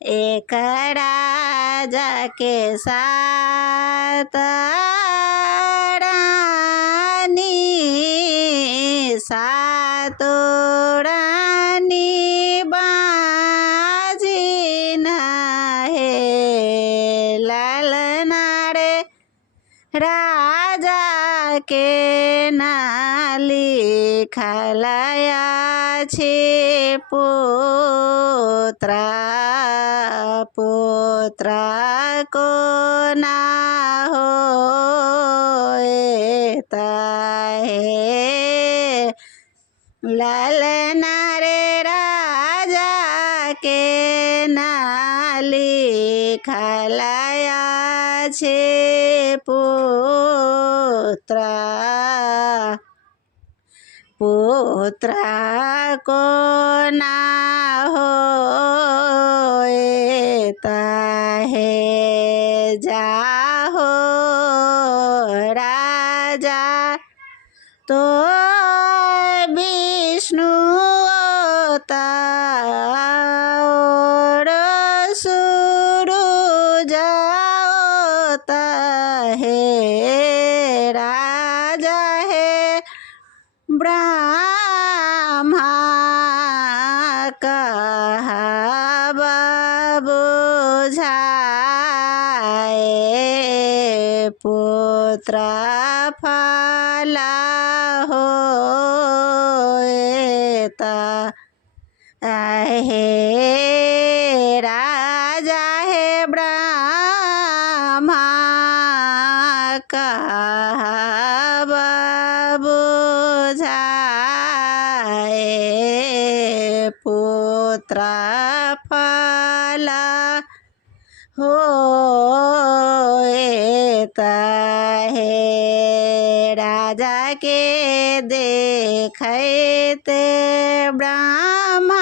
एक राजा के साथ रानी, सातों रानी बाजी न है। लालना रे राजा के नाली खालाया छे पुत्रा, पुत्रा को ना होता है। लालना रे राजा के नाली खालाया छे पुत्रा, पुत्रा को ना होता है। जाहो राजा तो विष्णु अवतार, सूरज अवतार है। राजा है ब्रह्मा कहा बुझाए, पुत्र फला होता है। राजा है ब्रह्मा कहा बुझाए, पुत्र फला होता है। राजा के देखते ब्रह्मा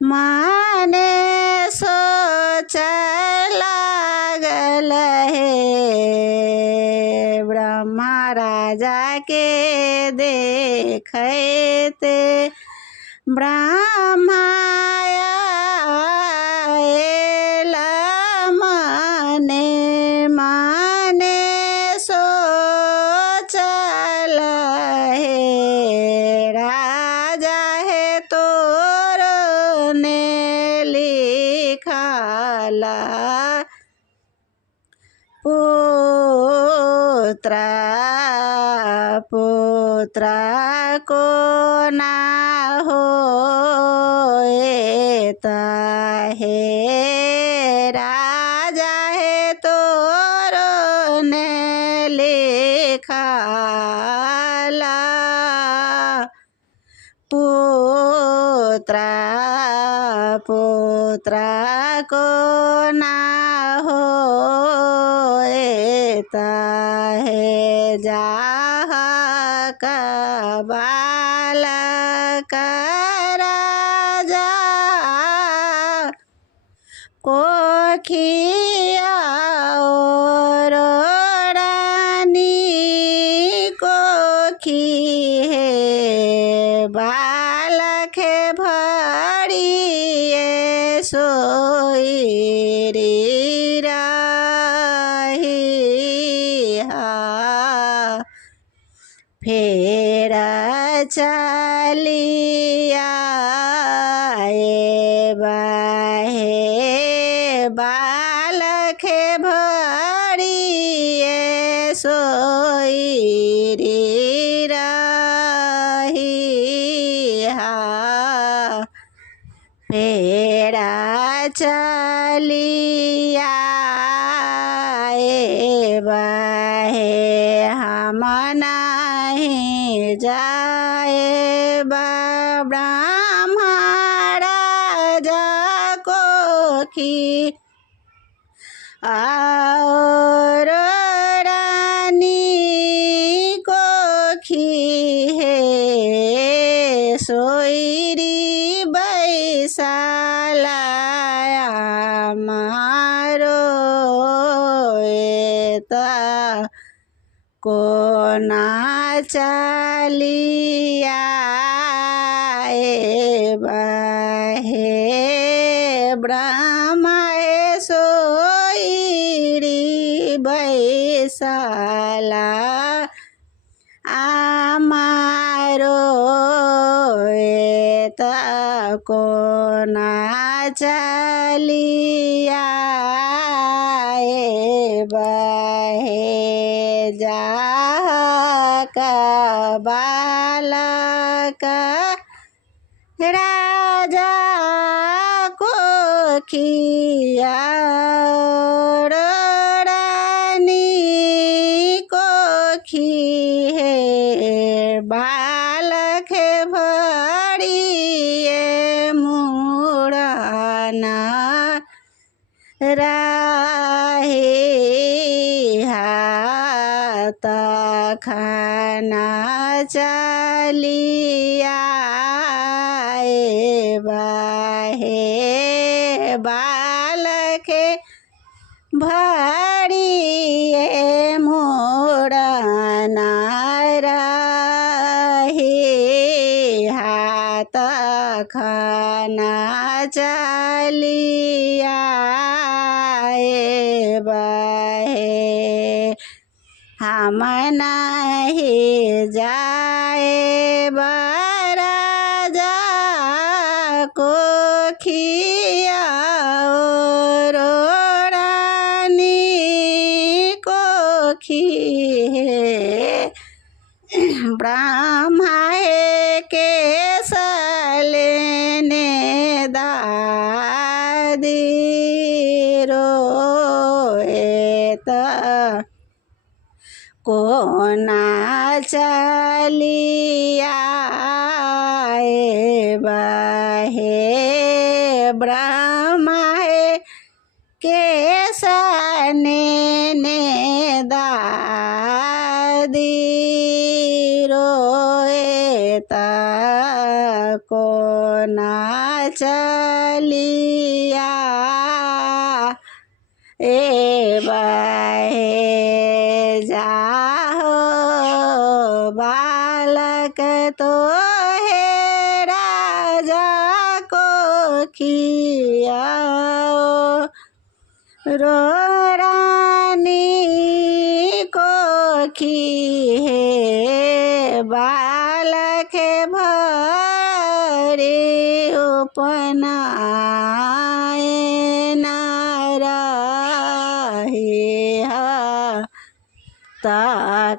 माने सोच लागल है। ब्रह्मा राजा के देखते ब्रह्मा माने सोच है। राजा है तोर ने लिखाला, पुत्रा, पुत्रा को ना होता है। राजा है तोर ने लिखाला, पुत्रा, पुत्रा को ना होता है। जहाँ का बालक राजा को खियाओ, रानी को खी है। बालक भरिए सोई रही, फेर चलिया बाहे। बालक भरिए सोई रही, फेरा चलिया बाहे। हम नहीं जाए ब्रह्मा राजा को खी, और रानी को खी है। सोईरी बैसालाया मारो एता को ना चलिया बाहे ब्रह्माए सोईरी बैसाला आमारो एता कोना चलिया बाहे जा का बालक राजा को खिया रानी को खिए बालक भरिए मुड़ना राहे हाथ खाना चलिया बाहे बालक भरिए मोड़ना रहे हाथ खाना चलिया बाहे हम नहीं जाए बराजा को खियाओ रानी को खिए ब्रह्मा के सलेने दादी रोएत कोना चलिया बाहे ब्रह्मा के सने दादी रोएत कोना चलिया बाहे जाहो बालक तो है राजा को खियाओ रो रानी को खिए बालक भरे उपनाए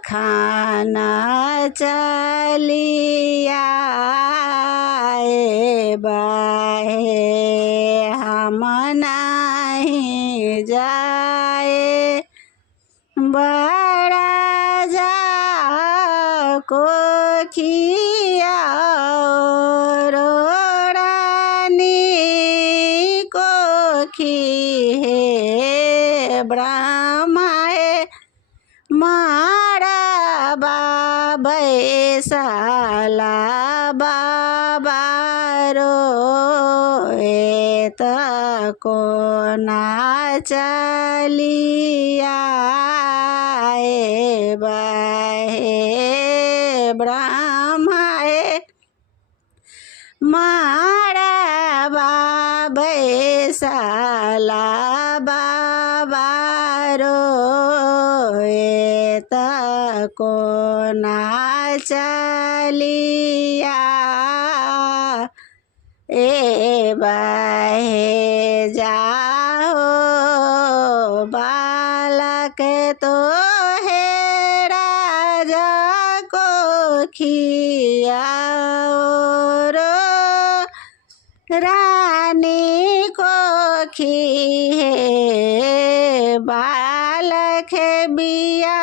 खाना चलिया बाहे हम नहीं जाए बड़ा जा को खियाओ रानी को खिए ब्रह्मा मारा बाबै साला बाबा रोएत कोना चलिया बाहे ब्रह्मा मारा बाबै साला बाबा रोएत कोना चलिया बाहे जाओ बालक तो है राजा को खियाओ रानी को खिए बालक बिया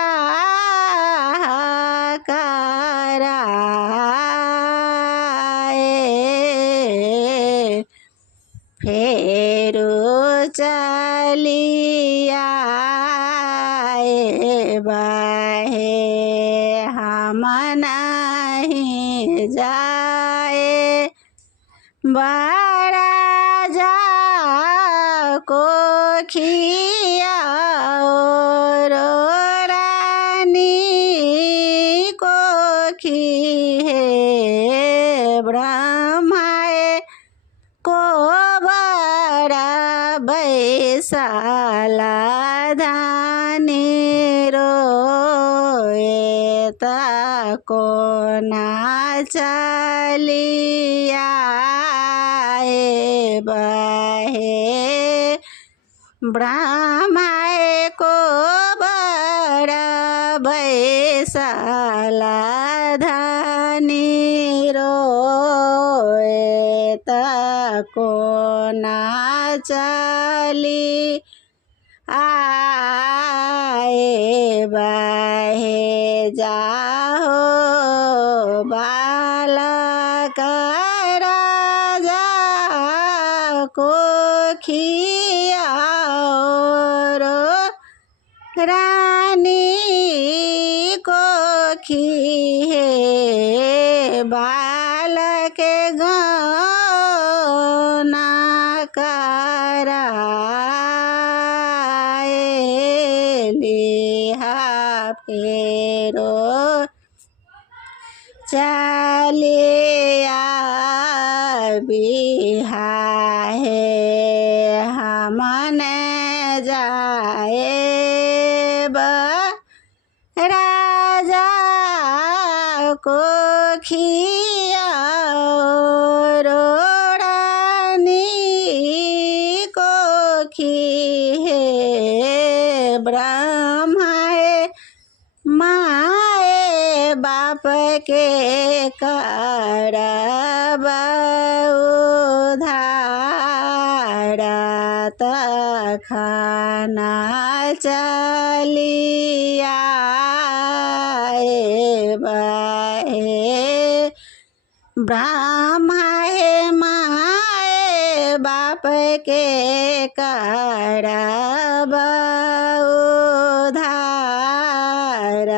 कराए फेरो चलिया बाहे हम नहीं जाए बड़ा जा को खियाओ रानी को खिए ब्रह्मा साला धानी रोए ताको ना चलिया बहे ब्रह्माए को बड़ा बैसाला धानी रोए ताको ना चली आए बहे जाहो बालक राजा को खियाओ रानी को खिए बालक गौना कराए लिहा फेरो चलिया बिहाहे हमने जाए राजा को खियाओ रानी को खिए ब्रह्माए माए बाप के करब उधार तखना चलिया बहे ब्रह्मा हे माए बाप के करब उधार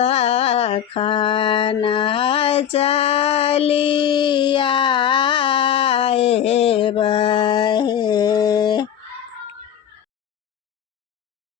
तखना चलिया